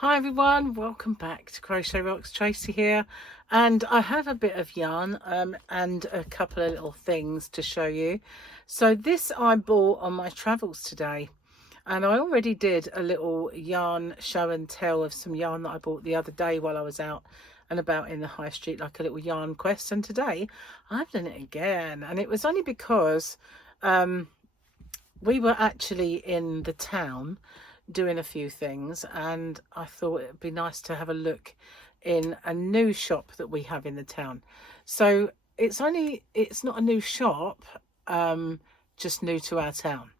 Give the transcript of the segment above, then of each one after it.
Hi everyone, welcome back to Crochet Rocks. Tracy here, and I have a bit of yarn and a couple of little things to show you. So this I bought on my travels today, and I already did a little yarn show and tell of some yarn that I bought the other day while I was out and about in the high street, like a little yarn quest. And today I've done it again, and it was only because we were actually in the town doing a few things, and I thought it'd be nice to have a look in a new shop that we have in the town. So it's not a new shop, just new to our town,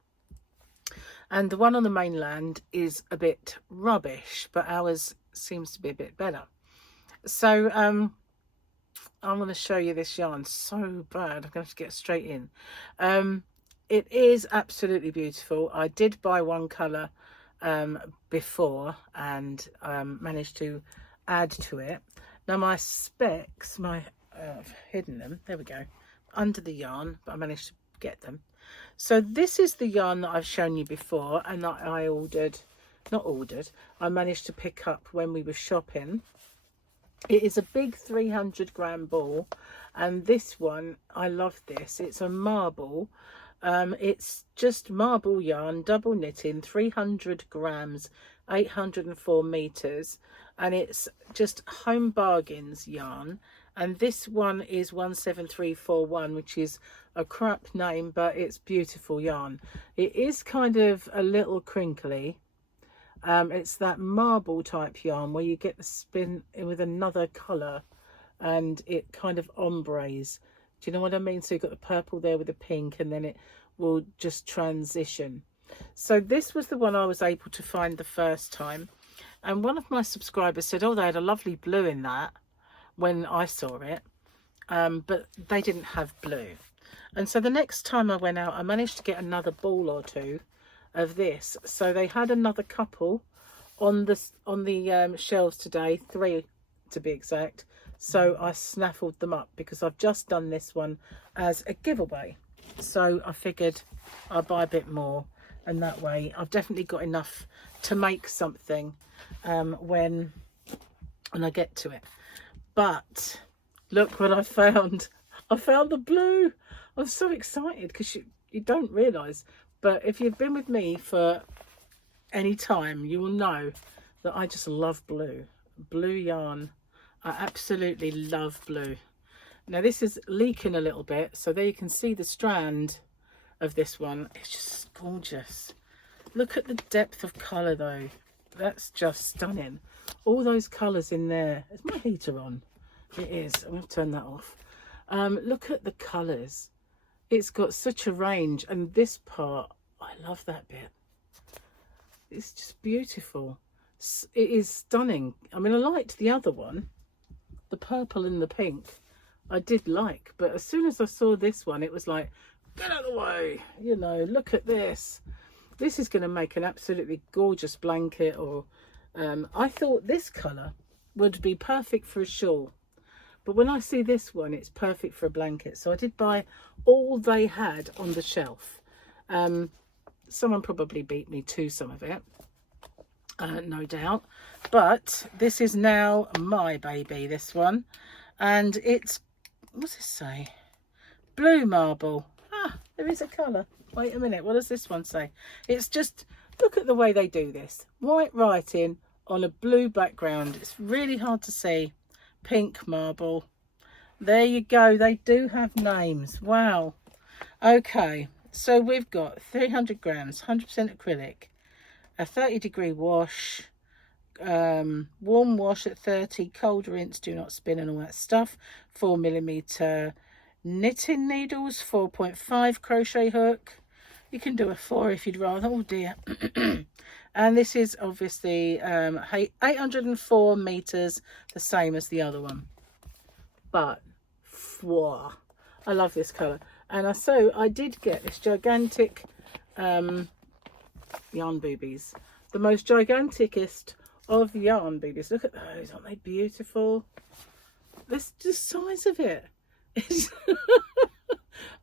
and the one on the mainland is a bit rubbish, but ours seems to be a bit better. So I'm going to show you this yarn. So bad, I'm going to have to get straight in. It is absolutely beautiful. I did buy one colour before and managed to add to it. Now my specs, I've hidden them, there we go, under the yarn, but I managed to get them. So this is the yarn that I've shown you before, and that I I managed to pick up when we were shopping. It is a big 300 gram ball, and this one, I love this. It's a marble. It's just marble yarn, double knitting, 300 grams, 804 meters, and it's just Home Bargains yarn. And this one is 17341, which is a crap name, but it's beautiful yarn. It is kind of a little crinkly. It's that marble type yarn where you get the spin with another color and it kind of ombres. Do you know what I mean? So you've got the purple there with the pink, and then it will just transition. So this was the one I was able to find the first time. And one of my subscribers said, oh, they had a lovely blue in that when I saw it. But they didn't have blue. And so the next time I went out, I managed to get another ball or two of this. So they had another couple on the shelves today, 3 to be exact. So I snaffled them up because I've just done this one as a giveaway. So I figured I'll buy a bit more, and that way I've definitely got enough to make something when I get to it. But look what I found. I found the blue. I'm so excited because you don't realise, but if you've been with me for any time, you will know that I just love blue. Blue yarn. I absolutely love blue. Now this is leaking a little bit, so there you can see the strand of this one. It's just gorgeous. Look at the depth of colour though. That's just stunning. All those colours in there. Is my heater on? It is. I'm going to turn that off. Look at the colours. It's got such a range, and this part, I love that bit. It's just beautiful. It is stunning. I mean, I liked the other one, the purple and the pink. I did like, but as soon as I saw this one, it was like, get out of the way, you know, look at this. This is going to make an absolutely gorgeous blanket, or I thought this colour would be perfect for a shawl. But when I see this one, it's perfect for a blanket. So I did buy all they had on the shelf. Someone probably beat me to some of it, no doubt. But this is now my baby, this one. And it's, what's this say? Blue marble. Ah, there is a colour. Wait a minute, what does this one say? It's just, look at the way they do this. White writing on a blue background. It's really hard to see. Pink marble. There you go. They do have names. Wow. Okay, so we've got 300 grams, 100% acrylic, a 30-degree wash, warm wash at 30, cold rinse, do not spin, and all that stuff. 4mm knitting needles, 4.5 crochet hook. You can do a 4 if you'd rather. Oh dear. And this is obviously 804 meters, the same as the other one. But wow, I love this color. And I did get this gigantic yarn boobies, the most giganticest of the yarn boobies. Look at those, aren't they beautiful? That's the size of it.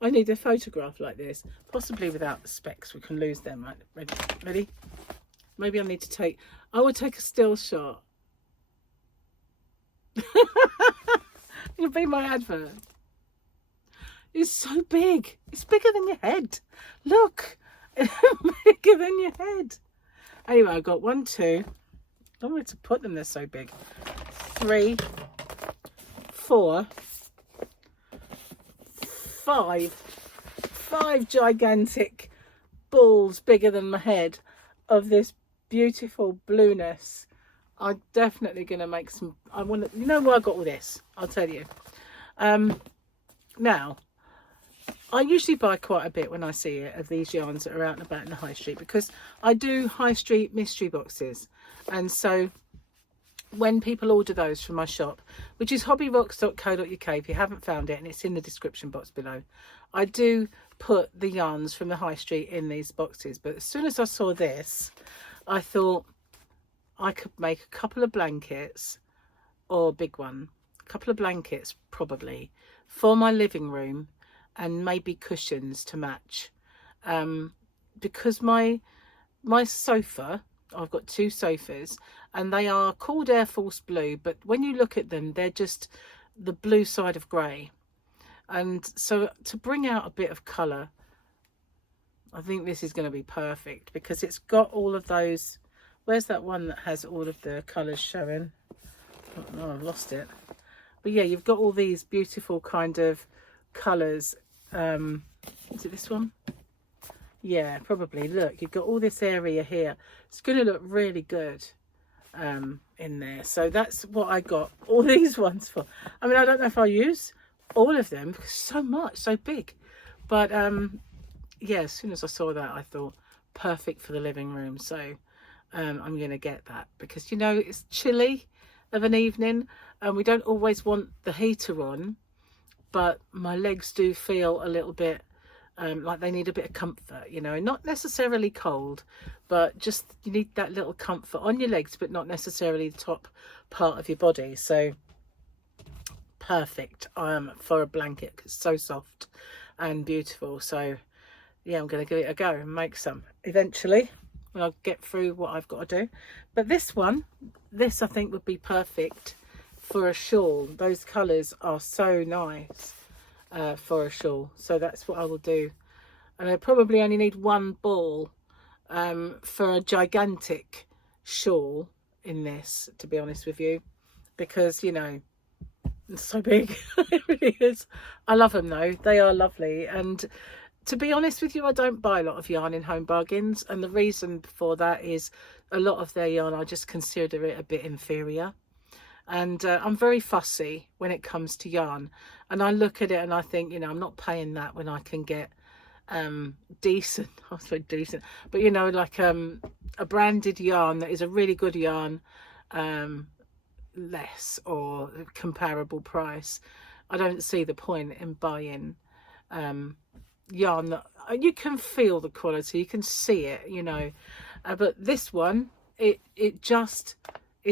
I need a photograph like this, possibly without the specs. We can lose them. Right, ready? Maybe I need to take, I will take a still shot. It'll be my advert. It's so big. It's bigger than your head. Look. Bigger than your head. Anyway, I got 1, 2. I don't know where to put them. They're so big. 3, 4, 5. 5 gigantic balls bigger than my head of this beautiful blueness. I'm definitely going to make some. I want to. You know where I got all this? I'll tell you. Now, I usually buy quite a bit when I see it of these yarns that are out and about in the high street, because I do high street mystery boxes, and so when people order those from my shop, which is hobbyrocks.co.uk, if you haven't found it, and it's in the description box below, I do put the yarns from the high street in these boxes. But as soon as I saw this, I thought I could make a couple of blankets, or a big one, a couple of blankets probably, for my living room, and maybe cushions to match, because my sofa, I've got 2 sofas, and they are called Air Force Blue, but when you look at them, they're just the blue side of grey. And so to bring out a bit of colour, I think this is going to be perfect, because it's got all of those. Where's that one that has all of the colours showing? Oh, no, I've lost it. But yeah, you've got all these beautiful kind of colours. Is it this one? Yeah, probably. Look, you've got all this area here. It's going to look really good in there. So that's what I got all these ones for. I mean, I don't know if I'll use all of them, because so much, so big. But yeah, as soon as I saw that, I thought perfect for the living room. So I'm going to get that, because, you know, it's chilly of an evening, and we don't always want the heater on, but my legs do feel a little bit like they need a bit of comfort, you know, not necessarily cold, but just you need that little comfort on your legs, but not necessarily the top part of your body. So perfect for a blanket, 'cause it's so soft and beautiful. So yeah, I'm going to give it a go and make some eventually when I get through what I've got to do. But this I think would be perfect for a shawl. Those colours are so nice for a shawl, so that's what I will do. And I probably only need 1 ball for a gigantic shawl in this, to be honest with you, because, you know, it's so big. It really is. I love them though, they are lovely. And to be honest with you, I don't buy a lot of yarn in Home Bargains, and the reason for that is a lot of their yarn I just consider it a bit inferior. And I'm very fussy when it comes to yarn, and I look at it and I think, you know, I'm not paying that when I can get decent, I was so decent, but you know, like a branded yarn that is a really good yarn, less or comparable price. I don't see the point in buying yarn that you can feel the quality, you can see it, you know, but this one, it just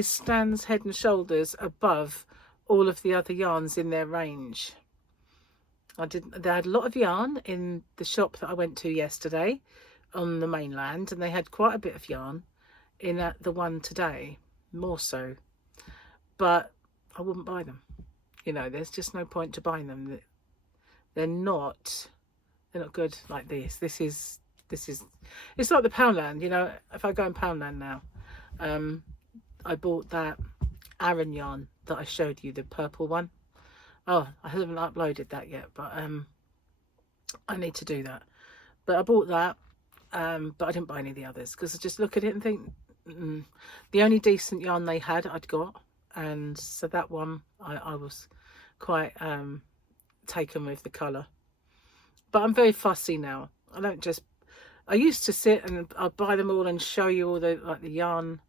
stands head and shoulders above all of the other yarns in their range. They had a lot of yarn in the shop that I went to yesterday on the mainland, and they had quite a bit of yarn in the one today, more so, but I wouldn't buy them. You know, there's just no point to buying them. They're not good like this. This is it's like the Poundland, you know. If I go in Poundland now, I bought that Aran yarn that I showed you, the purple one. Oh, I haven't uploaded that yet, but I need to do that. But I bought that, but I didn't buy any of the others, because I just look at it and think the only decent yarn they had I'd got, and so that one I was quite taken with the colour. But I'm very fussy now. I used to sit and I'd buy them all and show you all the yarn,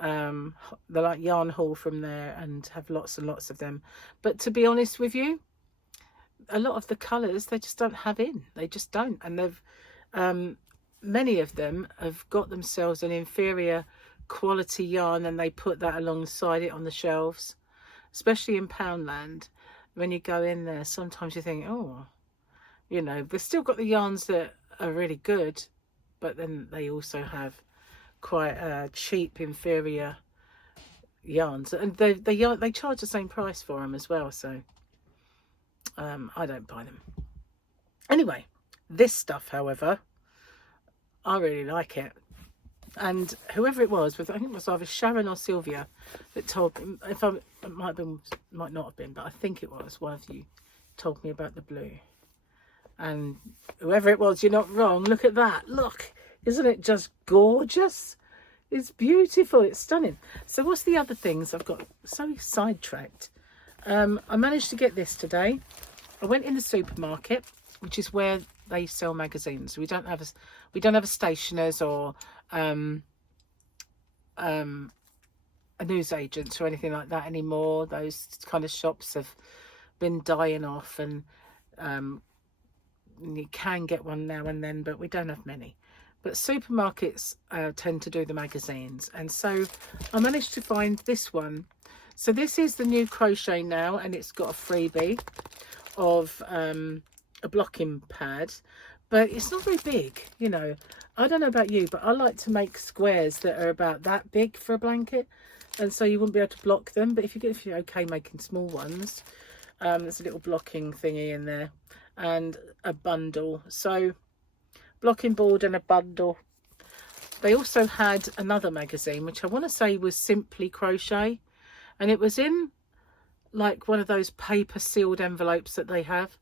the yarn haul from there, and have lots and lots of them. But to be honest with you, a lot of the colours they just don't have in. They just don't, and they've many of them have got themselves an inferior quality yarn, and they put that alongside it on the shelves, especially in Poundland. When you go in there, sometimes you think, oh, you know, they've still got the yarns that are really good, but then they also have quite cheap, inferior yarns, and they charge the same price for them as well. So I don't buy them. Anyway, this stuff, however, I really like it. And whoever it was, I think it was either Sharon or Sylvia that told me, it might not have been, but I think it was one of you told me about the blue. And whoever it was, you're not wrong. Look at that. Look, isn't it just gorgeous? It's beautiful. It's stunning. So what's the other things I've got? So sidetracked. I managed to get this today. I went in the supermarket, which is where they sell magazines. We don't have a stationer's or a newsagents or anything like that anymore. Those kind of shops have been dying off, and you can get one now and then, but we don't have many. But supermarkets tend to do the magazines, and so I managed to find this one. So this is the new Crochet now, and it's got a freebie of a blocking pad, but it's not very big, you know. I don't know about you, but I like to make squares that are about that big for a blanket, and so you wouldn't be able to block them. But if you're okay making small ones, there's a little blocking thingy in there and a bundle. So blocking board and a bundle. They also had another magazine, which I want to say was Simply Crochet, and it was in like one of those paper sealed envelopes that they have,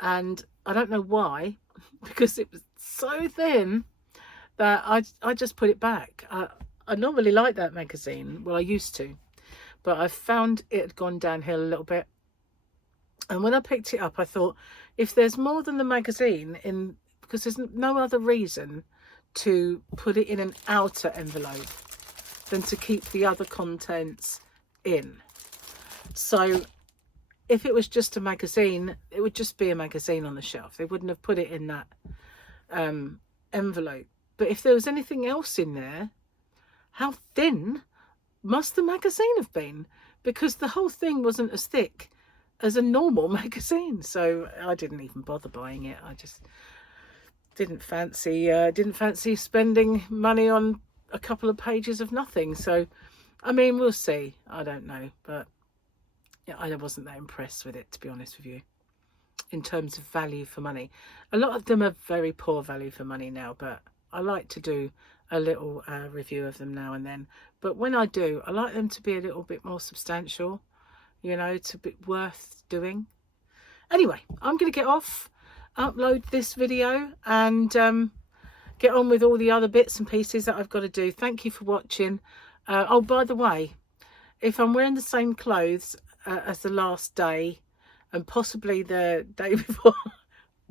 and I don't know why, because it was so thin that I just put it back. I normally like that magazine, well, I used to, but I found it had gone downhill a little bit. And when I picked it up, I thought, if there's more than the magazine in, because there's no other reason to put it in an outer envelope than to keep the other contents in. So if it was just a magazine, it would just be a magazine on the shelf. They wouldn't have put it in that envelope. But if there was anything else in there, how thin must the magazine have been? Because the whole thing wasn't as thick as a normal magazine. So I didn't even bother buying it. I just didn't fancy spending money on a couple of pages of nothing. So I mean, we'll see. I don't know, but yeah, I wasn't that impressed with it, to be honest with you, in terms of value for money. A lot of them are very poor value for money now, but I like to do a little review of them now and then. But when I do, I like them to be a little bit more substantial, you know, to be worth doing. Anyway, I'm going to get off, upload this video, and get on with all the other bits and pieces that I've got to do. Thank you for watching. Oh, by the way, if I'm wearing the same clothes as the last day and possibly the day before,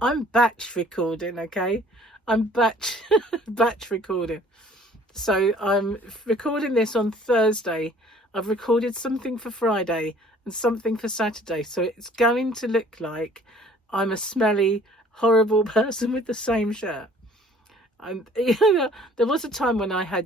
I'm batch recording, okay? I'm batch recording. So I'm recording this on Thursday. I've recorded something for Friday and something for Saturday. So it's going to look like I'm a smelly, horrible person with the same shirt. And you know, there was a time when I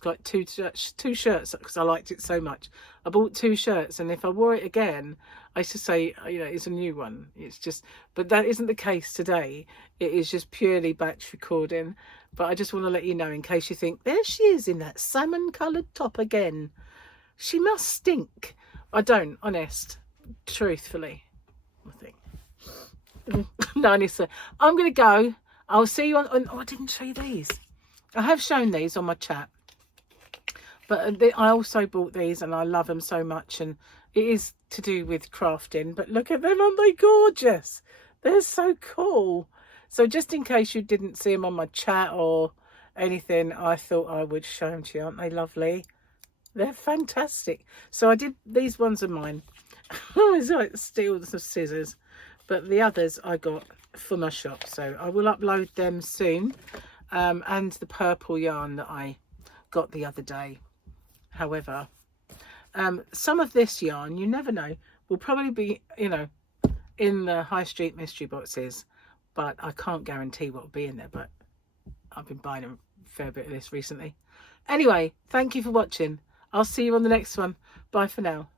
got two shirts because I liked it so much. I bought 2 shirts, and if I wore it again, I used to say, you know, it's a new one. It's just, but that isn't the case today. It is just purely batch recording. But I just want to let you know, in case you think, there she is in that salmon coloured top again. She must stink. I don't, honest, truthfully, I think. No, I need to say, I'm going to go. I'll see you on, oh, I didn't show you these. I have shown these on my chat, but I also bought these and I love them so much, and it is to do with crafting. But look at them, aren't they gorgeous? They're so cool. So just in case you didn't see them on my chat or anything, I thought I would show them to you. Aren't they lovely? They're fantastic. So I did, these ones are mine. It's like steal some scissors, but the others I got for my shop, so I will upload them soon. And the purple yarn that I got the other day. However, some of this yarn, you never know, will probably be, you know, in the high street mystery boxes, but I can't guarantee what will be in there. But I've been buying a fair bit of this recently. Anyway, thank you for watching. I'll see you on the next one. Bye for now.